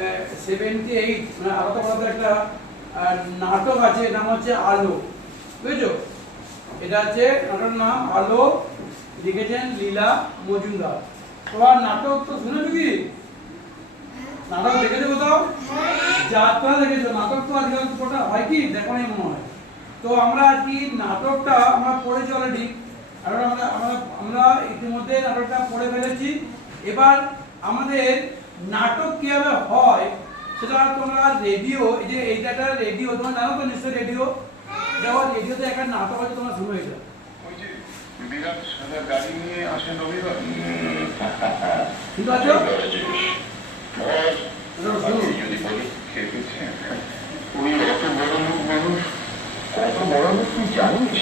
78 মানে আলাদা আলাদা একটা নাটক আছে, নাম হচ্ছে আলো, বুঝছো? এটা আছে নাটকের নাম আলো, লিখেছেন লীলা মজুমদার। তোমার নাটক তো শুনেছো কি? নাটক দেখেছো কোথাও? যাত্রা দেখেছো? নাটক তো আজকাল কোটা হয় কি দেখো নাই মনে হয়। তো আমরা আর কি নাটকটা আমরা পড়েছি অলরেডি, আমরা আমরা আমরা ইতিমধ্যে নাটকটা পড়ে ফেলেছি। এবার আমাদের নাটক কিভাবে হয় সেটা তোমরা রেডিও, এই যে এইটা একটা রেডিও, তোমরা জানো তো নিশ্চয়ই রেডিও, যেমন রেডিওতে একটা নাটক আছে, তোমরা শুনে এটা বিরাট সাদা গাড়ি নিয়ে আসেন রবিবার। ঠিক আছে? যদি বলি খেপেছে, ওই অত বড় লোক মানুষ, কত বড় লোক তুই জানিস?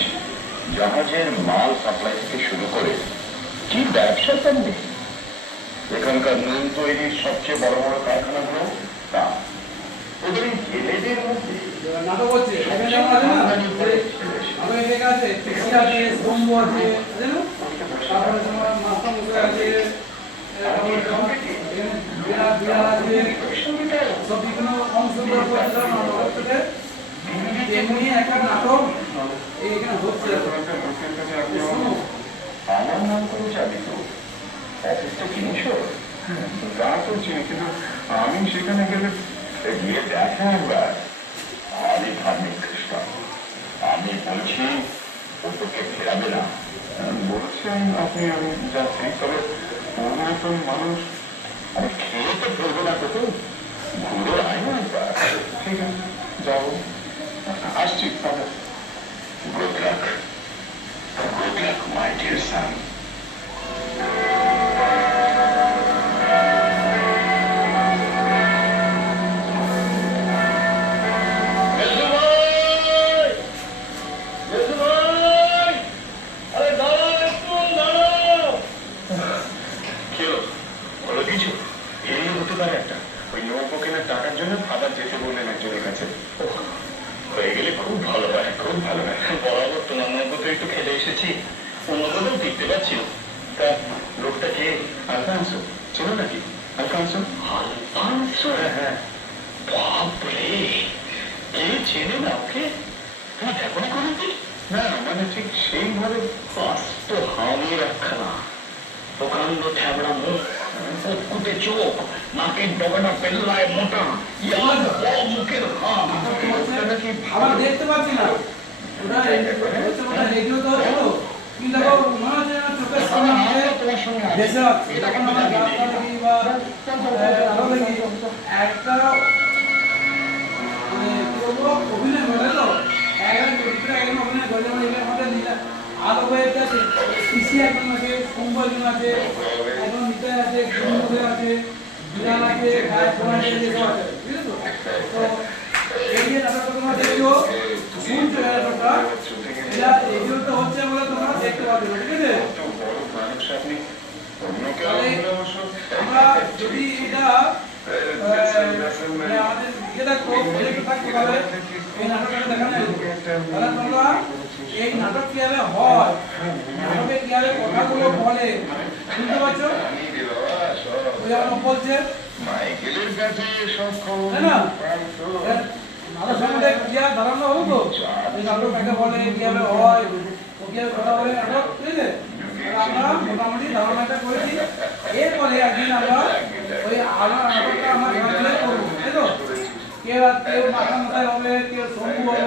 জাহাজের মাল সাপ্লাই থেকে শুরু করে কি ব্যবসা করবে। এখানকার নুন তৈরির সবচেয়ে বড় বড় কারখানাগুলো তা ওদের এই ছেলেদের মধ্যে নাটক হচ্ছে, এখানে যেমন আছে না, আমি এখানে আছে ট্যাক্সি আছে, স্তম্ভ আছে, জানো? তারপরে তোমার মাথা মুখে আছে, বিড়াল আছে, সব বিভিন্ন অংশগুলো করতে নাটকটাতে তেমনি একটা নাটক এখানে হচ্ছে। আমার নাম করে চাবি তো অফিসটা কিনেছো? তা তো চিনি, কিন্তু আমি সেখানে গেলে গিয়ে দেখা একবার। আমি ধার্মিক খ্রিস্টান, আমি বলছি ও তোকে ফেরাবে না। বলছেন আপনি আমি যাচ্ছি, তবে ওর মতন মানুষ আমি খেয়ে তো ফেলবো না তোকে, ঘুরে আয় না একবার। ঠিক আছে যাবো, আসছি। Good luck, good luck my dear son. টাকার জন্য ফাদার যেতে বললেন একজনের কাছে, হয়ে গেলে খুব ভালো হয়, খুব ভালো হয়। বরাবর তোমার নৌকো একটু খেলে এসেছি, অন্য কোথাও দেখতে পাচ্ছি। তা লোকটা কে? আলফান্সো চেনো নাকি? আলফান্সো? আলফান্সো? হ্যাঁ হ্যাঁ। বাপরে, কে চেনে না ওকে? তুমি দেখো না কোনোদিন? না মানে ঠিক সেইভাবে। তো হামি রাখা, প্রকাণ্ড ঠ্যাবড়া মুখ, কুটে চোখ, নাকের ডগাটা পেল্লায় মোটা, মুখের হাত। আমরা দেখতে পাচ্ছি না, ওটা রেডিও তো হলো, কিন্তু দেখো মনে হচ্ছে না চোখের সামনে ভেসে আসছে। তখন আমরা যাত্রা দেখি বা আরো দেখি একটা মানে কি বলবো অভিনয় ঘটে, তো একজন চরিত্র একজন অভিনয় ঘটে, মানে এটা আমাদের আলো হয়ে আছে, কৃষি একজন আছে, কুম্ভ একজন আছে, একজন নিতে আছে, কুম্ভে আছে, বিড়াল আছে, গায়ে ফোন আছে, যেসব আছে, ঠিক আছে? তো এই যে নাটকটা তোমরা দেখছো, শুনছো নাটকটা, এটা রেডিওতে হচ্ছে বলে তোমরা দেখতে পাচ্ছ না, ঠিক আছে? আমরা যদি এটা আমাদের দিকে দেখো, থাকতে পারে এই নাটকটা দেখানো তাহলে তোমরা এই নাটক কিভাবে হয়, নাটকে কিভাবে কথাগুলো বলে শুনতে পাচ্ছ? ওই যেমন বলছে তাই না, নাটক সম্বন্ধে ক্লিয়ার ধারণা হলো তো, এই নাটক কাকে বলে, কিভাবে হয়, ও কিভাবে কথা বলে নাটক, ঠিক আছে? আমরা মোটামুটি ধারণাটা করেছি। এরপরে একদিন আমরা ওই আলো নাটকটা আমরা করবো, তাই তো? কেউ মাথা মাথায় হবে, কেউ শম্ভু হবে।